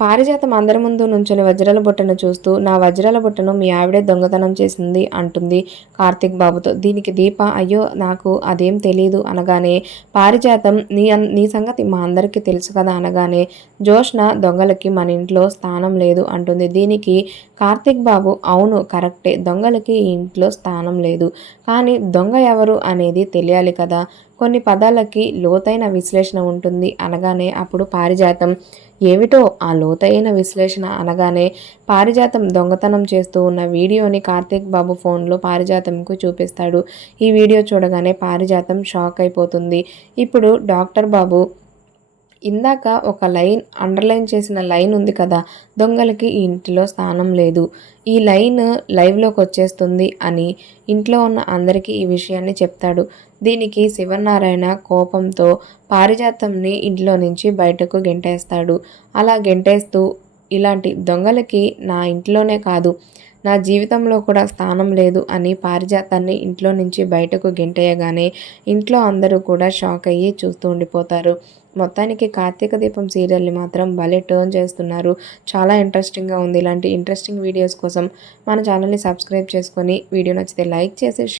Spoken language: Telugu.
పారిజాతం అందరి ముందు నుంచొని వజ్రాల బుట్టను చూస్తూ నా వజ్రాల బుట్టను మీ ఆవిడే దొంగతనం చేసింది అంటుంది కార్తిక్ బాబుతో. దీనికి దీప అయ్యో నాకు అదేం తెలియదు అనగానే పారిజాతం నీ నీ సంగతి మా అందరికీ తెలుసు కదా అనగానే జోష్న దొంగలకి మన ఇంట్లో స్థానం లేదు అంటుంది. దీనికి కార్తిక్ బాబు అవును కరెక్టే దొంగలకి ఈ ఇంట్లో స్థానం లేదు. కానీ దొంగ ఎవరు అనేది తెలియాలి కదా. కొన్ని పదాలకి లోతైన విశ్లేషణ ఉంటుంది అనగానే అప్పుడు పారిజాతం. ఏమిటో ఆ లోతైన విశ్లేషణ అనగానే పారిజాతం దొంగతనం చేస్తూ ఉన్న వీడియోని కార్తీక్ బాబు ఫోన్లో పారిజాతంకు చూపిస్తాడు. ఈ వీడియో చూడగానే పారిజాతం షాక్ అయిపోతుంది. ఇప్పుడు డాక్టర్ బాబు ఇందాక ఒక లైన్ అండర్లైన్ చేసిన లైన్ ఉంది కదా దొంగలకి ఈ ఇంటిలో స్థానం లేదు. ఈ లైన్ లైవ్లోకి వచ్చేస్తుంది అని ఇంట్లో ఉన్న అందరికీ ఈ విషయాన్ని చెప్తాడు. దీనికి శివనారాయణ కోపంతో పారిజాతంని ఇంట్లో నుంచి బయటకు గెంటేస్తాడు. అలా గెంటేస్తూ ఇలాంటి దొంగలకి నా ఇంట్లోనే కాదు. నా జీవితంలో కూడా స్థానం లేదు అని పారిజాతాన్ని ఇంట్లో నుంచి బయటకు గెంటేయగానే ఇంట్లో అందరూ కూడా షాక్ అయ్యి చూస్తూ ఉండిపోతారు. మొత్తానికి కార్తీక దీపం సీరియల్ని మాత్రం భలే టర్న్ చేస్తున్నారు. చాలా ఇంట్రెస్టింగ్గా ఉంది ఇలాంటి ఇంట్రెస్టింగ్ వీడియోస్ కోసం. మన ఛానల్ని సబ్స్క్రైబ్ చేసుకొని వీడియో నచ్చితే లైక్ చేసి